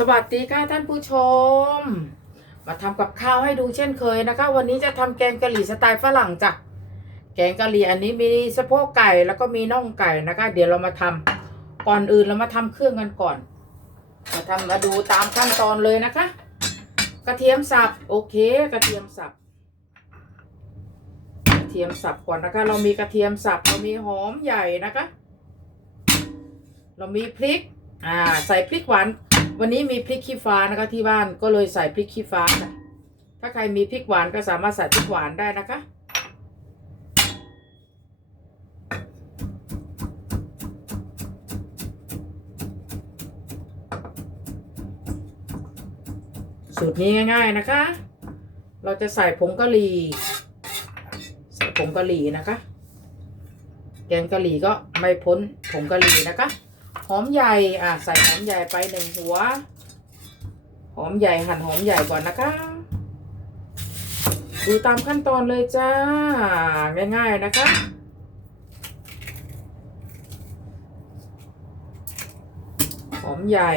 สวัสดีค่ะท่านผู้ชม มาทำกับข้าวให้ดูเช่นเคยนะคะ วันนี้จะทำแกงกะหรี่สไตล์ฝรั่งจ้ะแกงกะหรี่อันนี้มีสะโพกไก่แล้วก็มีน่องไก่นะคะ เดี๋ยวเรามาทำก่อนอื่นเรามาทำเครื่องกันก่อนมาทำมาดูตามขั้นตอนเลยนะคะ กระเทียมสับโอเค กระเทียมสับกระเทียมสับก่อนนะคะ เรามีกระเทียมสับเรามีหอมใหญ่นะคะ เรามีพริกอ่าใส่พริกหวาน วันนี้มีพริกขี้ฟ้านะคะที่บ้านก็เลยใส่พริกขี้ฟ้าค่ะ ถ้าใครมีพริกหวานก็สามารถใส่พริกหวานได้นะคะ สูตรนี้ง่าย ๆนะคะ เราจะใส่ผงกะหรี่ใส่ผงกะหรี่นะคะ แกงกะหรี่ก็ไม่พ้นผงกะหรี่นะคะ หอมใหญ่อะใส่หอมใหญ่ไปหนึ่งหัว หอมใหญ่หั่นหอมใหญ่ก่อนนะคะดูตามขั้นตอนเลยจ้า ง่ายๆนะคะ หอมใหญ่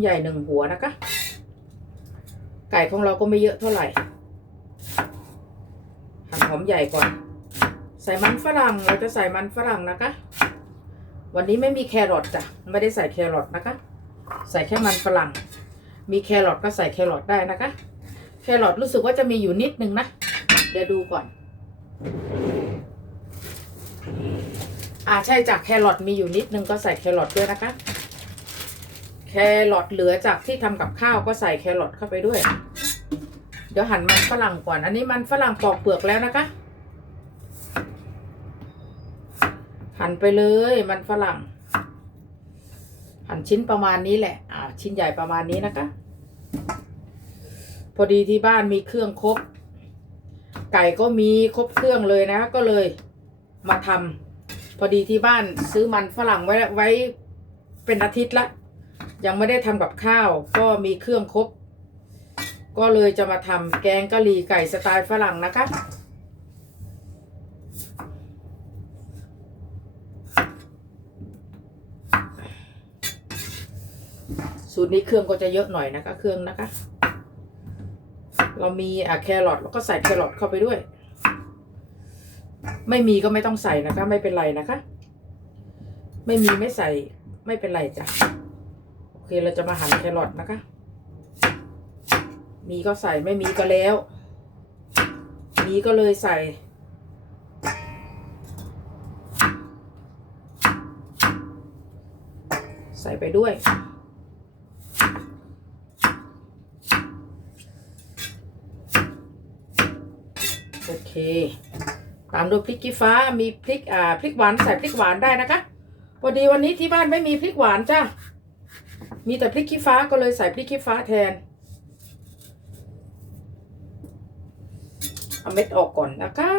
ใหญ่หนึ่งหัวนะคะ ไก่ของเราก็ไม่เยอะเท่าไหร่ หั่นหอมใหญ่ก่อน ใส่มันฝรั่ง เราจะใส่มันฝรั่งนะคะ วันนี้ไม่มีแครอทจ้ะ ไม่ได้ใส่แครอทนะคะ ใส่แค่มันฝรั่ง มีแครอทก็ใส่แครอทได้นะคะ แครอทรู้สึกว่าจะมีอยู่นิดนึงนะ เดี๋ยวดูก่อน อ่าใช่จ้ะแครอทมีอยู่นิดนึงก็ใส่แครอทด้วยนะคะ แครอทเหลือจากที่ทำกับข้าวก็ใส่แครอทเข้าไปด้วย เดี๋ยวหั่นมันฝรั่งก่อน อันนี้มันฝรั่งปอกเปลือกแล้วนะคะ หั่นไปเลยมันฝรั่ง หั่นชิ้นประมาณนี้แหละอ่าชิ้นใหญ่ประมาณนี้นะคะ พอดีที่บ้านมีเครื่องครบ ไก่ก็มีครบเครื่องเลยนะคะก็เลยมาทำพอดีที่บ้านซื้อมันฝรั่งไว้ไว้เป็นอาทิตย์ละ ยังไม่ได้ทำกับข้าว ก็มีเครื่องครบ ก็เลยจะมาทำแกงกะหรี่ไก่สไตล์ฝรั่งนะคะสูตรนี้เครื่องก็จะเยอะหน่อยนะคะ เครื่องนะคะ เรามีอะแครอทแล้วก็ใส่แครอทเข้าไปด้วย ไม่มีก็ไม่ต้องใส่นะคะ ไม่เป็นไรนะคะ ไม่มีไม่ใส่ไม่เป็นไรจ้ะ เคเราจะมาหั่นแครอทนะคะ มีก็ใส่ไม่มีก็แล้ว มีก็เลยใส่ ใส่ไปด้วยโอเค ตามด้วยพริกขี้ฟ้า มีพริก อ่า พริกหวาน ใส่พริกหวานได้นะคะ พอดีวันนี้ที่บ้านไม่มีพริกหวานจ้า มีแต่พริกขี้ฟ้าก็เลยใส่พริกขี้ฟ้าแทน เอาเม็ดออกก่อนนะคะ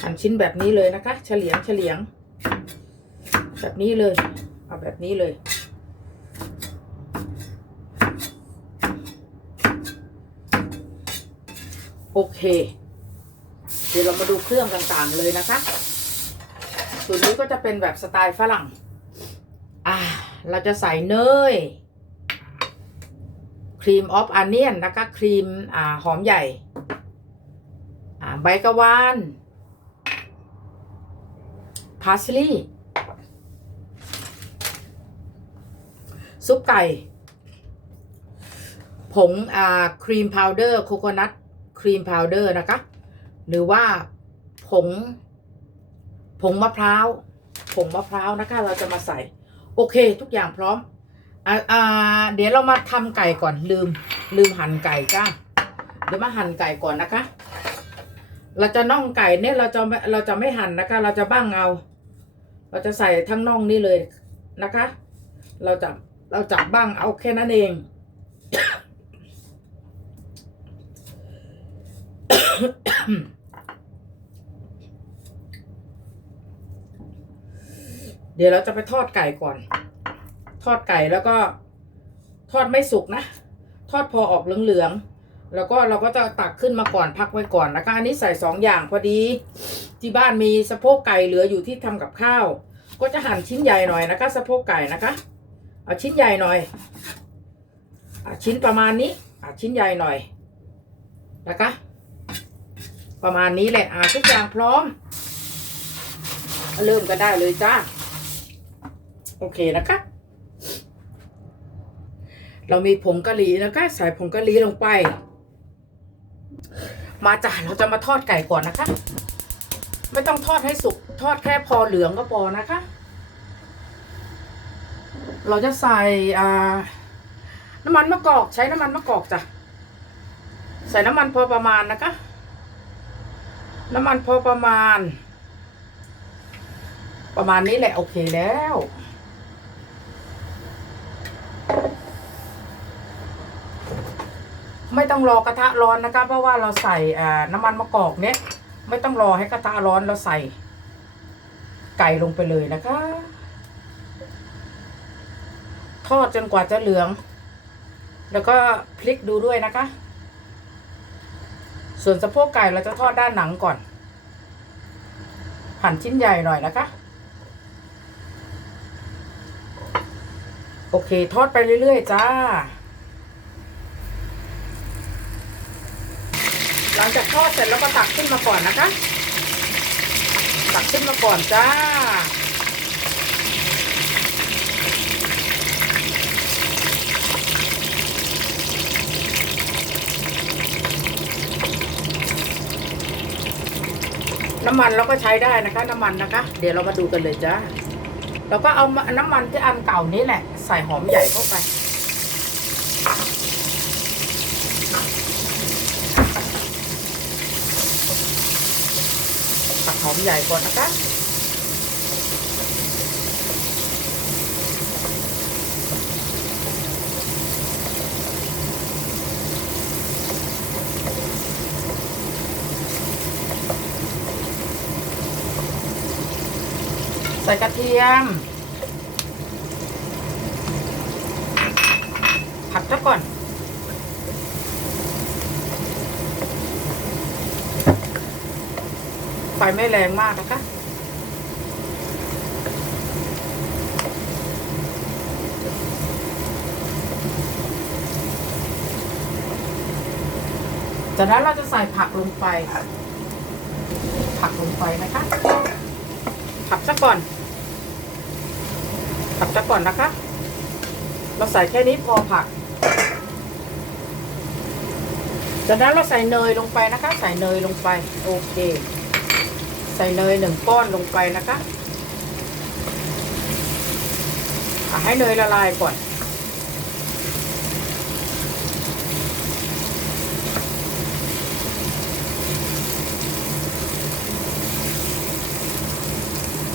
หั่นชิ้นแบบนี้เลยนะคะ เฉลียงเฉลียง แบบนี้เลย เอาแบบนี้เลยโอเค เดี๋ยวเรามาดูเครื่องต่างๆเลยนะคะ ส่วนนี้ก็จะเป็นแบบสไตล์ฝรั่ง อ่า เราจะใส่เนย ครีมออฟอ n เนียนนะคะครีม อ่า หอมใหญ่ อ่า ใบกะวาน พาสลีย์ซุปไก่ ผง อ่า ครีมพาวเดอร์ โคโคนัท ครีมพาวเดอร์นะคะ หรือว่าผง งมะพร้าวผงมะพร้าวนะคะ เราจะมาใส่ โอเค ทุกอย่างพร้อมอ่าอ่าเดี๋ยวเรามาทำไก่ก่อนลืม ลืมหั่นไก่จ้าเดี๋ยวมาหั่นไก่ก่อนนะคะ เราจะน่องไก่เนี่ยเราจะเราจะไม่หั่นนะคะ เราจะบ้างเอาเราจะใส่ทั้งน่องนี่เลยนะคะ เราจะเราจับบ้างเอาแค่นั้นเอง เดี๋ยวเราจะไปทอดไก่ก่อน ทอดไก่แล้วก็ ทอดไม่สุกนะ ทอดพอออกเหลืองๆ แล้วก็เราก็จะตักขึ้นมาก่อนพักไว้ก่อนนะคะ อันนี้ใส่สองอย่างพอดี ที่บ้านมีสะโพกไก่เหลืออยู่ที่ทำกับข้าว ก็จะหั่นชิ้นใหญ่หน่อยนะคะ สะโพกไก่นะคะ เอาชิ้นใหญ่หน่อยอชิ้นประมาณนี้อชิ้นใหญ่หน่อยนะคะ ประมาณนี้แหละอะทุกอย่างพร้อม เริ่มกันได้เลยจ้า โอเคนะคะ เรามีผงกะหรี่นะคะ ใส่ผงกะหรี่ลงไป มาจ้าเราจะมาทอดไก่ก่อนนะคะ ไม่ต้องทอดให้สุก ทอดแค่พอเหลืองก็พอนะคะ เราจะใส่อ่าน้ำมันมะกอกใช้น้ำมันมะกอกจ้ะใส่น้ำมันพอประมาณนะคะ น้ำมันพอประมาณ ประมาณนี้แหละโอเคแล้ว ไม่ต้องรอกระทะร้อนนะคะ เพราะว่าเราใส่น้ำมันมะกอกเนี้ยไม่ต้องรอให้กระทะร้อนเราใส่ ไก่ลงไปเลยนะคะ ทอดจนกว่าจะเหลือง แล้วก็พลิกดูด้วยนะคะ ส่วนสะโพกไก่เราจะทอดด้านหนังก่อนหั่นชิ้นใหญ่หน่อยนะคะ โอเค ทอดไปเรื่อยๆ จ้า หลังจากทอดเสร็จแล้วก็ตักขึ้นมาก่อนนะคะ ตักขึ้นมาก่อนจ้า น้ำมันเราก็ใช้ได้นะคะ น้ำมันนะคะ เดี๋ยวเรามาดูกันเลยจ้าเราก็เอาน้ำมันที่อันเก่านี้แหละ ใส่หอมใหญ่เข้าไป ตักหอมใหญ่ก่อนนะคะใส่กระเทียม ผัดซะก่อน ไฟไม่แรงมากนะคะจากนั้นเราจะใส่ผักลงไป ผักลงไปนะคะ ผัดซะก่อน ผัดซะก่อนนะคะ เราใส่แค่นี้พอผัก จากนั้นเราใส่เนยลงไปนะคะ ใส่เนยลงไป โอเค ใส่เนยหนึ่งก้อนลงไปนะคะให้เนยละลายก่อน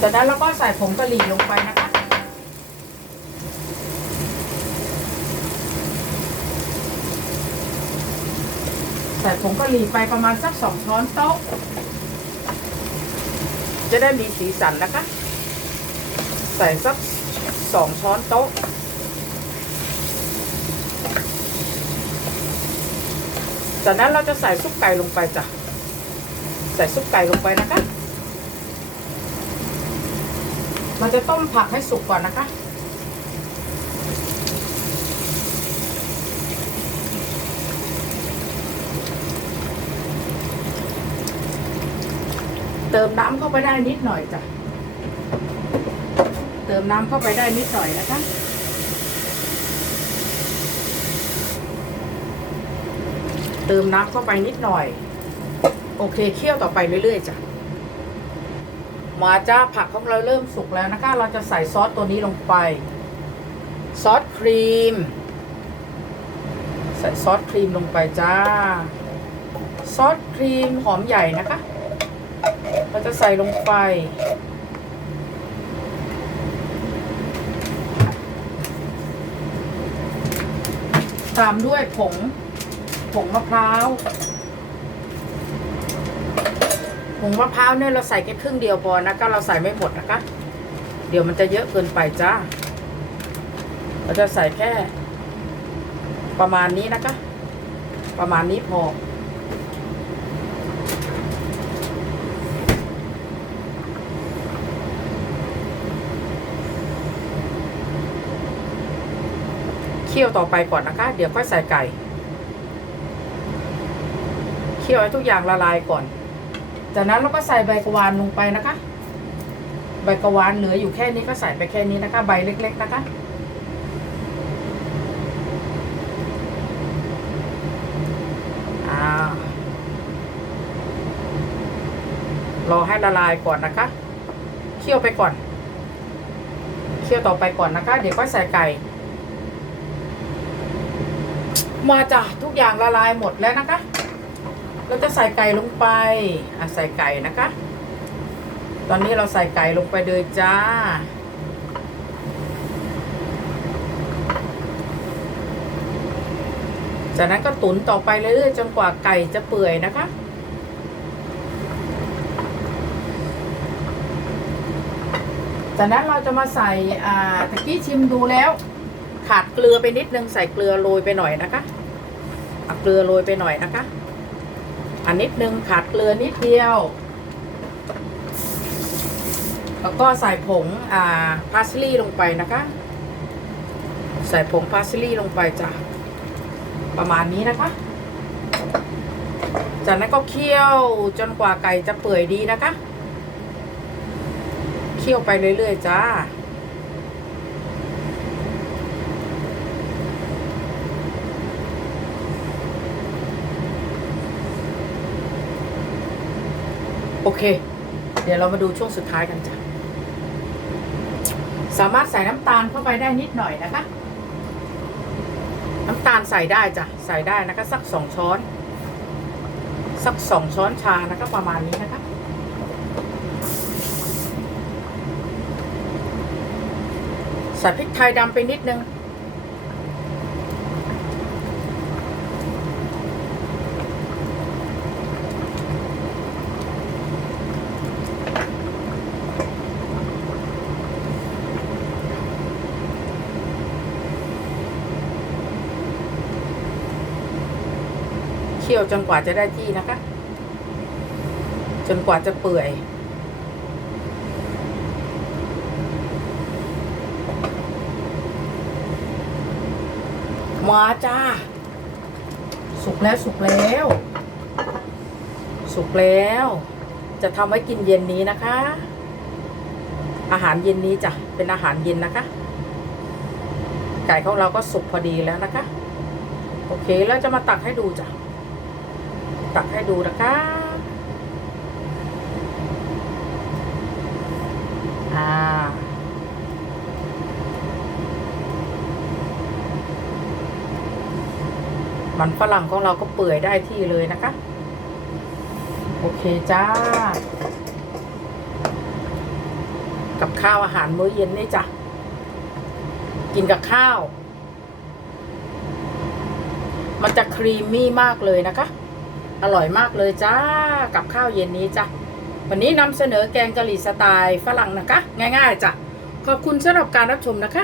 จากนั้นเราก็ใส่ผงกะหรี่ลงไปนะคะ ใส่ผงกะหรี่ไปประมาณสักสองช้อนโต๊ะ จะได้มีสีสันนะคะ ใส่สักสองช้อนโต๊ะ จากนั้นเราจะใส่ซุปไก่ลงไปจ้ะ ใส่ซุปไก่ลงไปนะคะ มันจะต้มผักให้สุกก่อนนะคะ เติมน้ำเข้าไปได้นิดหน่อยจ้ะ เติมน้ำเข้าไปได้นิดหน่อยนะคะเติมน้ำเข้าไปนิดหน่อย โอเคเคี่ยวต่อไปเรื่อยๆจ้ะมาจ้าผักของเราเริ่มสุกแล้วนะคะ เราจะใส่ซอสตัวนี้ลงไป ซอสครีม ใส่ซอสครีมลงไปจ้า ซอสครีมหอมใหญ่นะคะ เราจะใส่ลงไป ตามด้วยผง ผงมะพร้าว ผงมะพร้าวเนี่ยเราใส่แค่ครึ่งเดียวพอนะคะเราใส่ไม่หมดนะคะ เดี๋ยวมันจะเยอะเกินไปจ้า เราจะใส่แค่ ประมาณนี้นะคะ ประมาณนี้พอ เคี่ยวต่อไปก่อนนะคะ เดี๋ยวค่อยใส่ไก่ เคี่ยวให้ทุกอย่างละลายก่อน จากนั้นเราก็ใส่ใบกะวานลงไปนะคะ ใบกะวานเหลืออยู่แค่นี้ก็ใส่ไปแค่นี้นะคะ ใบเล็ก ๆ นะคะ รอให้ละลายก่อนนะคะ เคี่ยวไปก่อน เคี่ยวต่อไปก่อนนะคะ เดี๋ยวก็ใส่ไก่ มาจ้ะทุกอย่างละลายหมดแล้วนะคะ เราจะใส่ไก่ลงไปอะใส่ไก่นะคะ ตอนนี้เราใส่ไก่ลงไปเลยจ้า จากนั้นก็ตุ๋นต่อไปเรื่อยๆจนกว่าไก่จะเปื่อยนะคะจากนั้นเราจะมาใส่อ่าตะกี้ชิมดูแล้ว ขาดเกลือไปนิดนึงใส่เกลือโรยไปหน่อยนะคะเอาเกลือโรยไปหน่อยนะคะอันนิดนึงขาดเกลือนิดเดียว แล้วก็ใส่ผงอ่าพาสลีย์ลงไปนะคะ ใส่ผงพาสลีย์ลงไปจ้ะประมาณนี้นะคะ จากนั้นก็เคี่ยวจนกว่าไก่จะเปื่อยดีนะคะ เคี่ยวไปเรื่อยๆจ้า โอเค เดี๋ยวเรามาดูช่วงสุดท้ายกันจ้ะ สามารถใส่น้ำตาลเข้าไปได้นิดหน่อยนะคะ น้ำตาลใส่ได้จ้ะ ใส่ได้นะคะ สักสองช้อน สักสองช้อนชานะคะประมาณนี้นะคะใส่พริกไทยดำไปนิดนึง คี่ยวจนกว่าจะได้ที่นะคะ จนกว่าจะเปื่อย มาจ้า สุกแล้วสุกแล้ว สุกแล้ว จะทำไว้กินเย็นนี้นะคะ อาหารเย็นนี้จ้ะ เป็นอาหารเย็นนะคะ ไก่ของเราก็สุกพอดีแล้วนะคะ โอเค แล้วจะมาตักให้ดูจ้ะ ตักให้ดูนะคะอ่ามันฝรั่งของเราก็เปื่อยได้ที่เลยนะคะ โอเคจ้า กับข้าวอาหารมื้อเย็นนี่จ้ะ กินกับข้าว มันจะครีมมี่มากเลยนะคะ อร่อยมากเลยจ้า กับข้าวเย็นนี้จ้ะ วันนี้นำเสนอแกงกะหรี่สไตล์ฝรั่งนะคะ ง่าย ๆจ้ะ ขอบคุณสำหรับการรับชมนะคะ